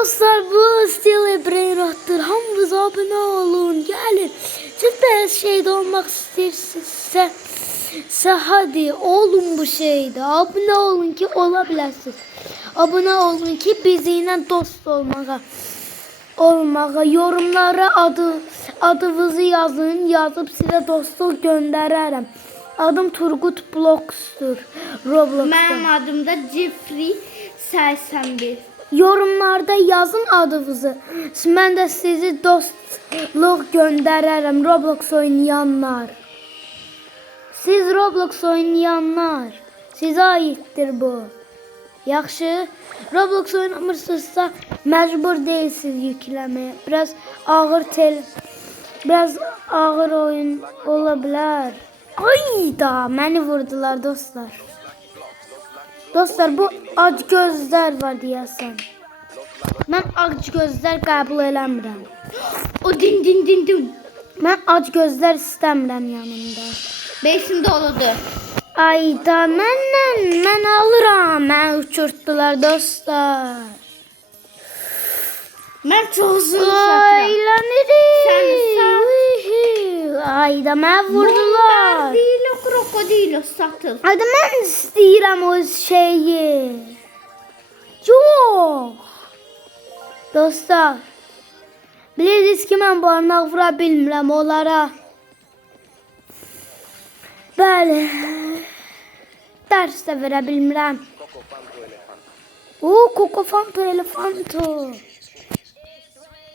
dostlar, bu Steel Brainrot'tur. Hamınız abone olun, gelin. Siz de şeyde olmak isterseniz hadi olun bu şeyde. Abone olun ki olabilirsiniz. Abone olun ki bizimle dost olmağa. Yorumlara adınızı yazın. Yazıp size dostluq göndərərəm. Adım Turgut Blox'tur. Roblox'ta. Benim adım da Jeffrey 81. Yorumlarda yazın adınızı. Mən də sizi dostluq göndərərəm. Roblox oynayanlar. Siz Roblox oynayanlar. Sizə aiddir bu. Yaxşı. Roblox oynamırsınızsa məcbur değilsiniz yükləməyə. Biraz ağır oyun ola bilər. Ay da məni vurdular dostlar. Dostlar, bu ac gözlər var deyəsən. Mən ac gözlər qəbul eləmirəm. O din. Mən ac gözlər istəmirəm yanımda. Beşinde oladı. Ay da mən alıram. Mən uçurtdular dostlar. Ben çok uzun satıram. Eğlenirik. Ay da mən vurdular. Bombardilo krokodilo satıl. Ay da mən istəyirəm o şeyi. Yox. Dostlar, bilirsiniz ki mən barmaq vura bilmirəm onlara. Bəli. Dərs də verə bilmirəm. Cocofanto elefanto.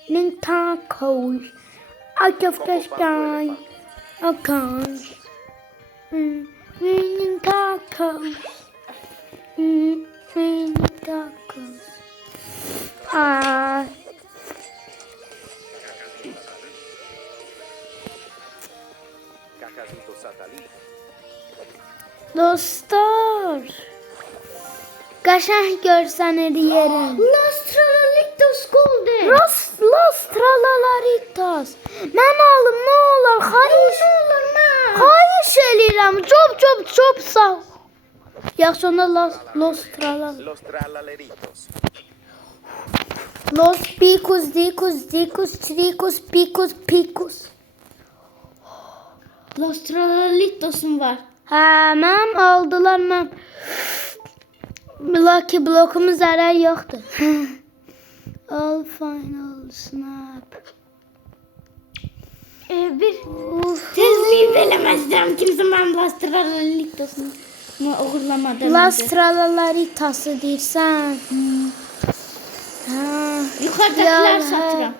Nintacos. Akafkashkai. Akans. Nintacos. Nintacos. Dostlar, qəşəng görsənir yerim. Lastralalitos golden. Los Tralalitos. Mən alım, nə olar? Xahiş eləyirəm. Çok sağ ol. Yaxşı, onda Los Tralalitos. Los tralaleritos. Los picos, dicos, tricos, picos. Lastralalitos'um var. Hə, mənim aldılar, mən. Lucky blokumun zərər yoxdur. All final snap. Bir tezliği veremezdim. Kimse ben Lastralalitos'umu uğurlamadan Las Tralalaritas'ı deyirsən. Yukarıdakiler satıram.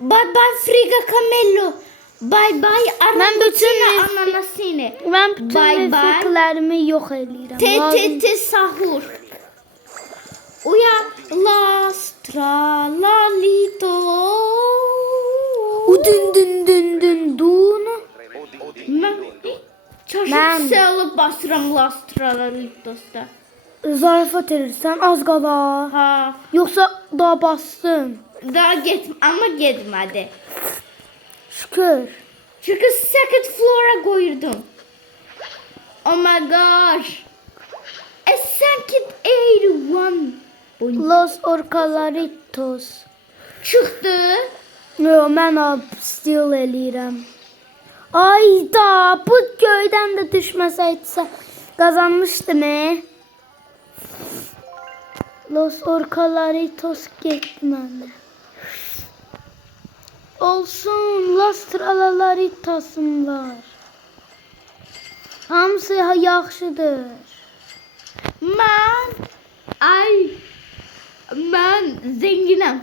Bye Friga Camello. Bye Mən bütün ananasini. Mən bütün Bye. müziklərimi yox eləyirəm. TTT sahur. Uyan Lastralalitos. Dün. Ben çarşı alıp basıram Lastralalitos'ta. Zarafat edirsən, az qala. Ha. Yoxsa daha bastın. Daha gitmedi. Şükür. Çünkü second floor'a koydum. Oh my gosh. A second 81. Los Orcalaritos. Çıktı. Yox, mən steal eləyirəm. Ay da, bu göydən də düşməsəydisə qazanmışdım. Los Orcalaritos getdi məndə. Olsun, Las Tralalaritas'ım var. Hamısı yaxşıdır. Ben zenginim.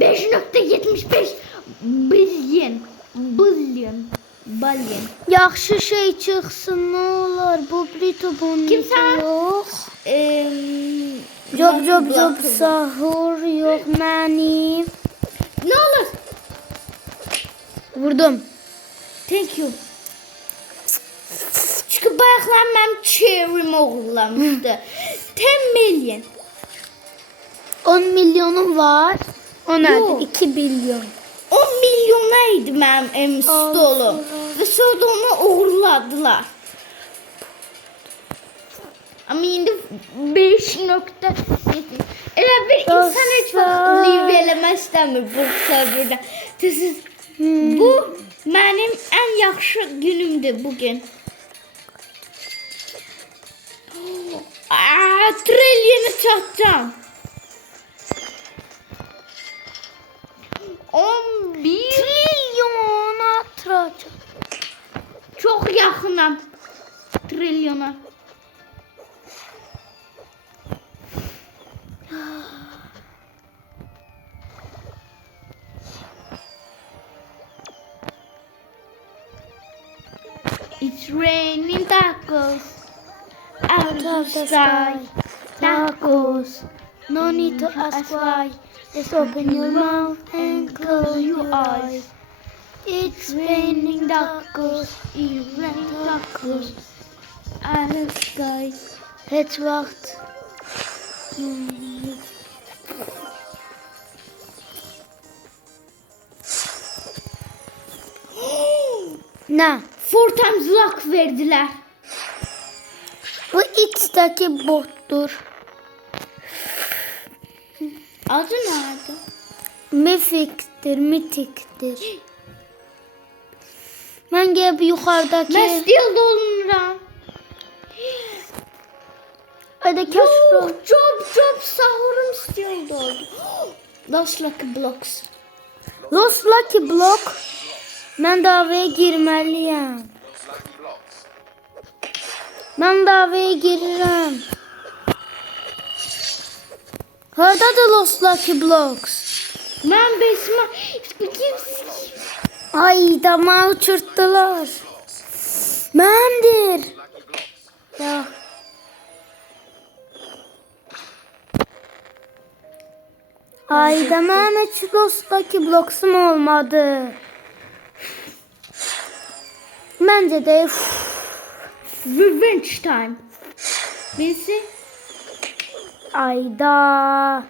5.75 billion. Yaxşı şey çıxsın, nə olar? Bu Brito bunu Kimsən? yox. Job sahur yox mənim. Ne olur? Vurdum. Thank you. Çünkü bayaqlar mənim çevrimi uğurlamışdı. 10 milyon. 10 milyonum var. O Yox. nədir? 2 milyon. 10 milyonaydı mənim stolum. Ve sonra onu uğurladılar. Ama indi 5.7. Elə bir insan heç vaxt liv eləmək istəmir bu serverdə. Bu mənim ən yaxşı günümdür bugün. Trilyonu çatacağım. 11 Trilyon atacağım. çok yaxınam trilyona. It's raining tacos out of the sky. Tacos. No need to ask why. Just open your mouth and close your eyes. It's raining tacos. It's raining tacos out of the sky. Heç vaxt. Ne? 4 times luck verdiler. Bu X'deki bottur. Adı nerede? Mifiktir, mitiktir. Ben gelip yukarıdaki... Ben still dolunuram. Hadi Yok, keşfet. job sahurum still doldu. Lost Lucky Blocks. Lost Lucky Block. Ben davaya girmeliyim. Ben davaya girerim. Haradadır Lost Lucky Blocks? Ben besme... Ay dama uçurttular. Məndir. Ya. Ay da mən heç Lost Lucky Blocks'um olmadı. Bence de Revenge time. Birisi ayda.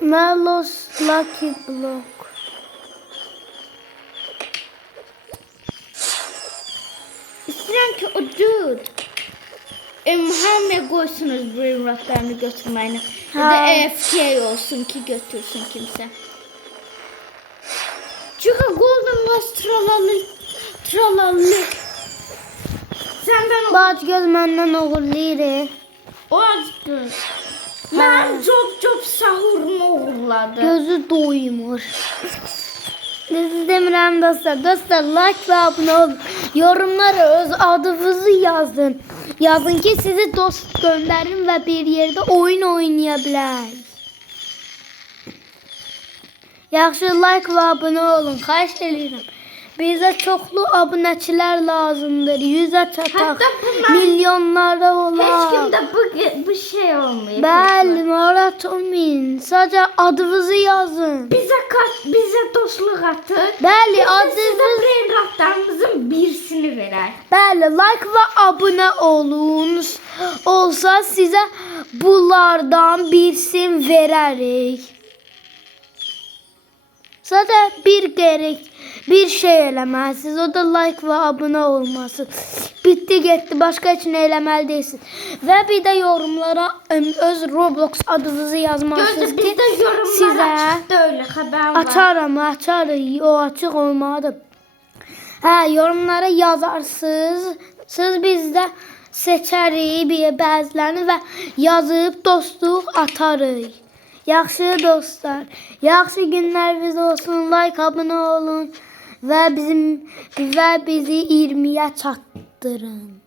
Ben Lost Lucky Block. istedim ki o dude. Hamle koysunuz brain rotlarını götürmeyine. Ya da Ha. AFK olsun ki götürsün kimse. Çünkü Golden Lost tralalı. Senden Bac göz məndən oğurlayır. o azdı. Ben çok sahurumu uğurladı. Gözü doymur. Siz demirəm dostlar. Dostlar like ve abone olun. Yorumlara öz adınızı yazın. Yazın ki sizi dost gönderin ve bir yerde oyun oynayabilir. Yaxşı like ve abone olun. Xahiş edirəm. Bizə çoxlu abunəçilər lazımdır. 100'ə çataq. Hatta bunlar- Milyonlara Hiç olar. kimde bu şey olmuyor. Bəli, narahat olmayın. Sadəcə adınızı yazın. Bize dostluk atın. Bəli, Size adınız. brain rotlarımızın birisini verer. Bəli, like və abunə olun. Olsa sizə bunlardan birisini verərik. Zaten bir şey eləməlisiniz. O da like və abunə olması. Bitti getdi. Başqa heç nə eləməli deyilsiniz. Və bir də yorumlara öz Roblox adınızı yazmalısınız Gözde ki bizde yorumlar sizə açıktı öyle haber var. açarım. O açıq olmalıdır. Hə, yorumlara yazarsınız. Siz bizdə seçərik bəzilərini və yazıb dostluq atarıq. Yaxşı dostlar. Yaxşı günləriniz olsun. Like, abunə olun və bizi 20'ye çatdırın.